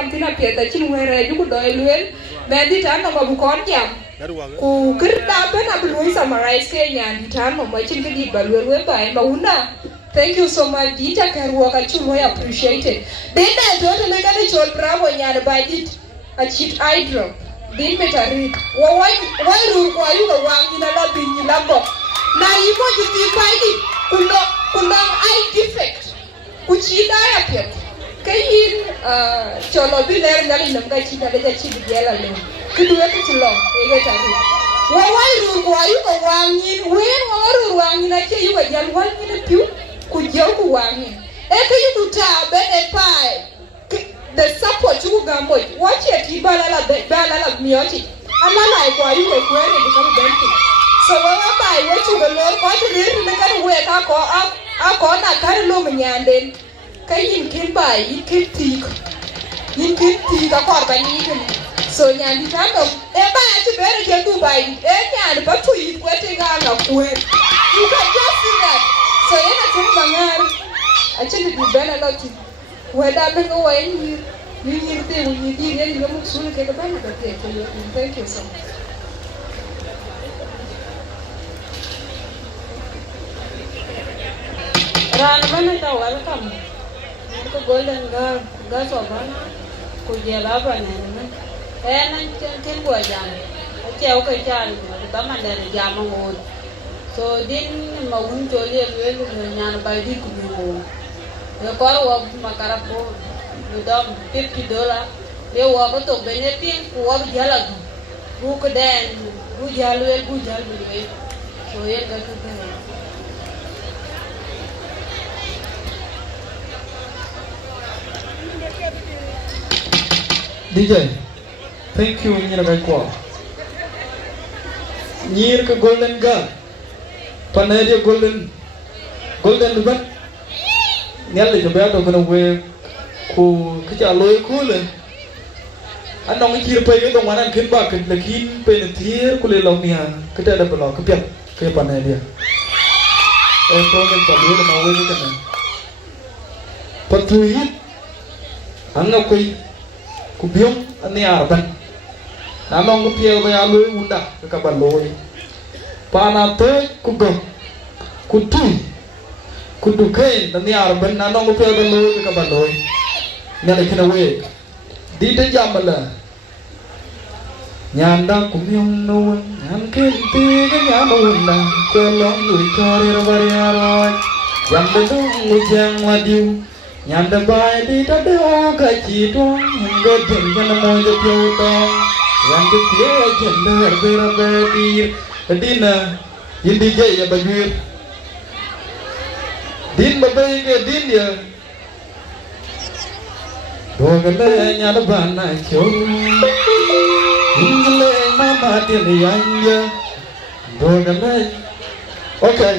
jam tina pieta chin were ju ku doi luen me di tan no bu kon jam ku kirda ben ablu summarize ke nyan di tan mo chin ke di balwe we ba ba una thank you so much dita karwa ka chulo appreciate it then I told me ka ni chol bravo nyan ba dit a chit eye drop din betari why ru ko ayu ka wang ina la bin ni lambo na imo ji ti pai di kuno eye defect ku chi da ya pet kayin cholo bi ler ngali nam ka chi da ga chi di yela le kudu ya ti lo e ga tari why ru ko ayu ka wang ni wen ru wang ni na ke yu ga jal wang ni piu ku je ku wang ni e ka yu ku ta be e pai the support you gambo watch it ibala la mioti amana iko ayu ko kwere di ka benti so wa ba I want you the Lord ko to ri me ka we ka ko a ko na ka lo nyanden kayin kin ba yin kin ti ka ko ba ni kin so nyandi tando e ba ya ti bere ke du ba e nyan ba tu yi kwete ga na kwe you can just see that so yana tin bangar a ti di bana loti whether be go in you te we di ne ni mo sulu ke ba na ka te thank you so much ran mana ta welcome ko golden ga so bana ko je la ba ne na ken go jam che o ka chan ba man de jam ngo so din ma un to le nyan ba di ku ngo yo ko wa makara po dom $50 le wa ko to benetin ku wa jala bu ko den bu jalu so ye ga ku DJ, thank you nyira kai kwa. Nyir ke golden girl. Panadia golden duban. Nyale jo ba to kana we ku kicha loy kule. Anong nyir pe yo dong wanan kin ba kin lakin pe ne tie kule long nia kita ada belo ke pian ke panadia. Problem pa lo na we kana. Patuit anga koi kubiong ani arban nanong kupiel ba alu unda ka baloi pana te kugo kudu kain ani arban nanong kupiel ba loi ka baloi nyale kina we di te jamala nyanda kumiong no nyan kenti ga nyamuna ko long lui kare rawari aroi jambe do mujang wadiu nyanda bai di ta de o ka chi to ngo den kana mo je pyo to yan de pye jen de be di dina indi je ya bagir din ba be ke din ya do ga le nya da ban na chyo ingle ma ma de yan ya do ga le okay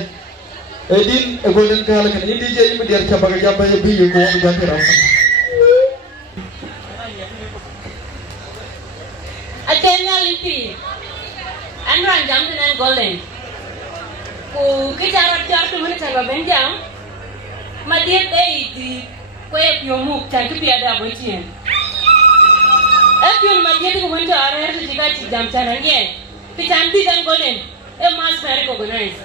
Edin golden kala kan indi je ibu dia cabaga jaba ya biyo ko mu jante raw Atenya lipi anran jam dengan golden ku kicara jar tu mana cara benjam madiet di ko e pio mu tan ki ada bocien e pio madiet ko mana are ti ka ti jam tan ye ti tan bi dan golden e mas very organize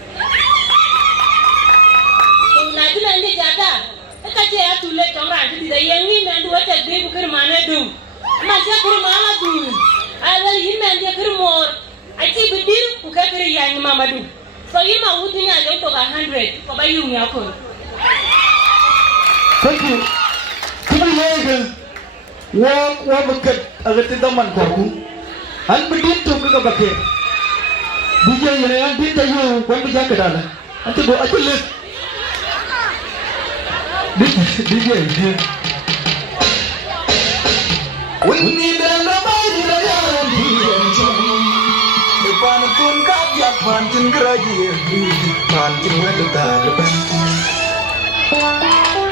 na tuna ndi jata ka che ya tule kamra ndi da yengi na ndi wata be ku kir mane du ma che kir mama du ai wal yimme ndi kir mor ai ti bidir ku ka kir yani mama du so yima wudi nya le to ga 100 ko ba yu nya ko thank you kuma yega wa bukat agati daman ko ku an bidin to ka bakke DJ yana an bin da yo ko bi jaka dala anti go akille DJ Winnie the Lamadi the the Panatun Kap Yak Pantin Graji Pantin Wedda the Band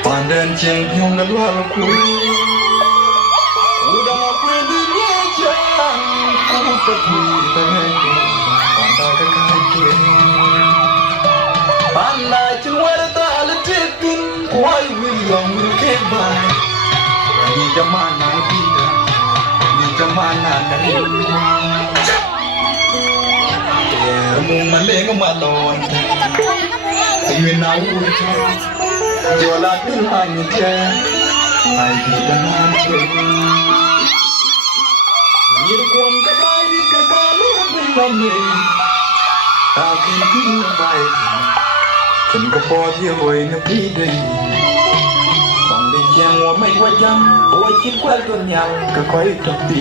Pandan Chen Pyong the Luaku Udama Quindi Yachan Kupatu the Pandaka Kaki Panda Chin Wedda the Tipin Why will you get by? Ni jamana kemana kali mung maleng malon ayun na jola tuhan je ai dinan ke ni kuam ka bai ni ka kalu ngam ta kin kin bai kin ka po ye hoi na pi dei bang de chiang wa mai wa jam wa chin kwal ton yang ka koi tak pi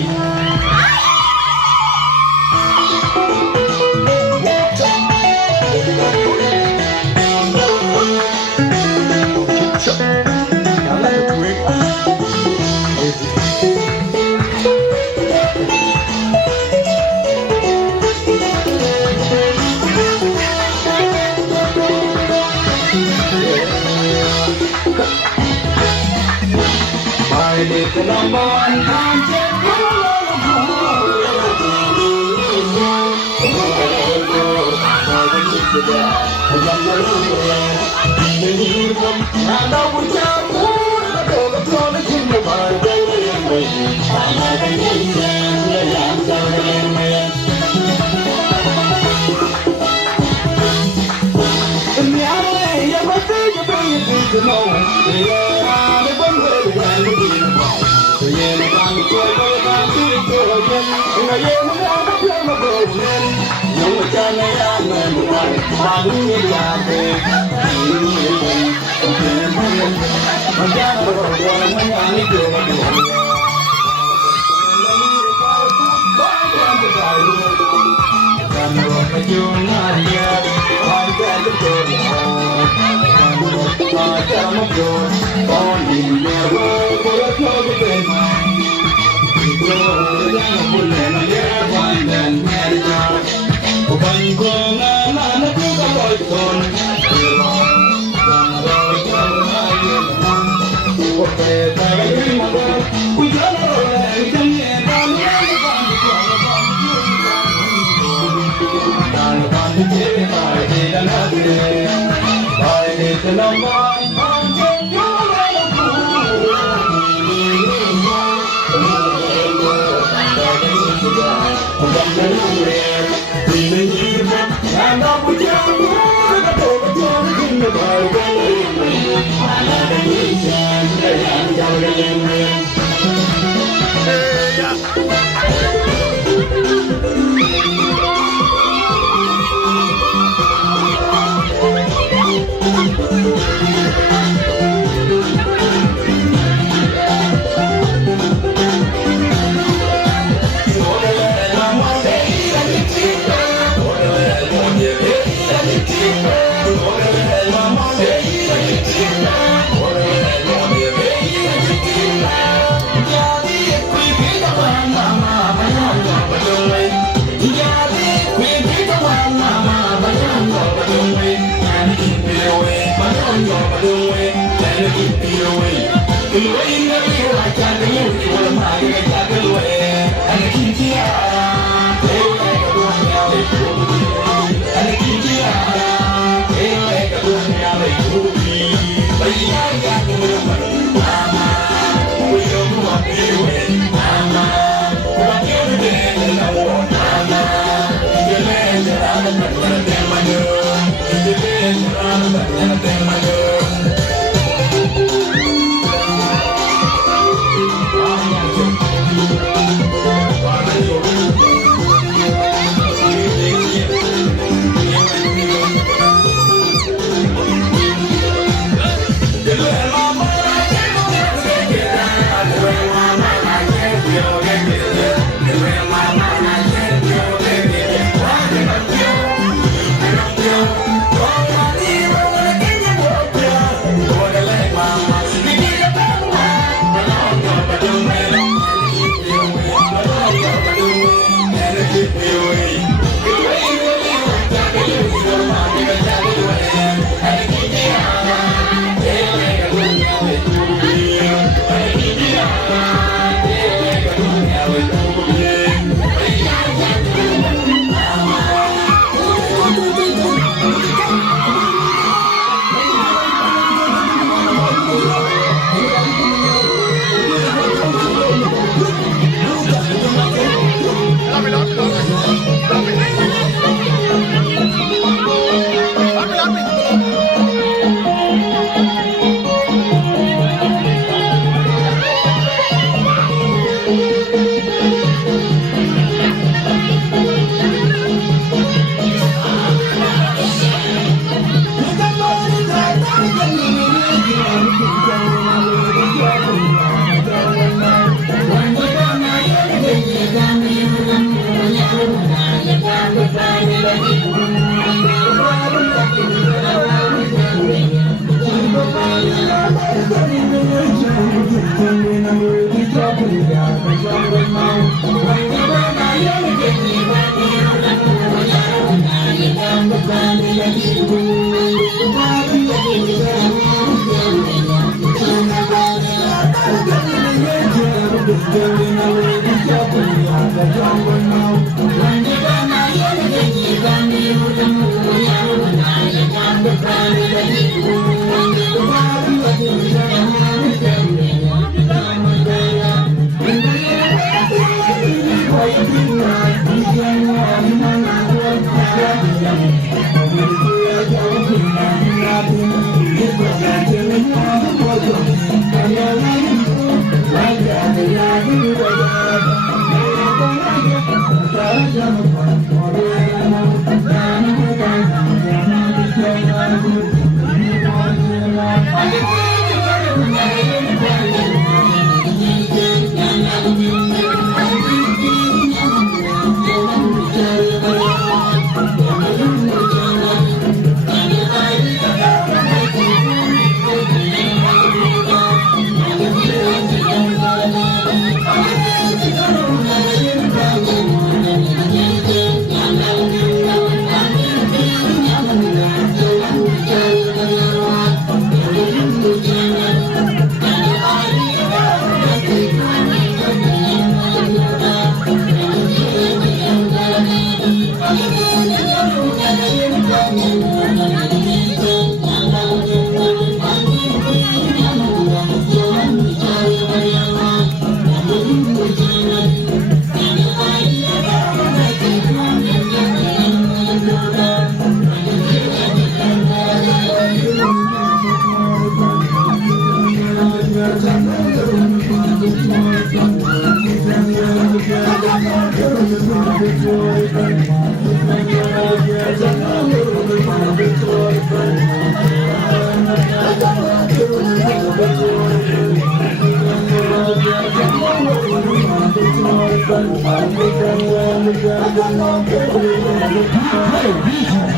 Hey,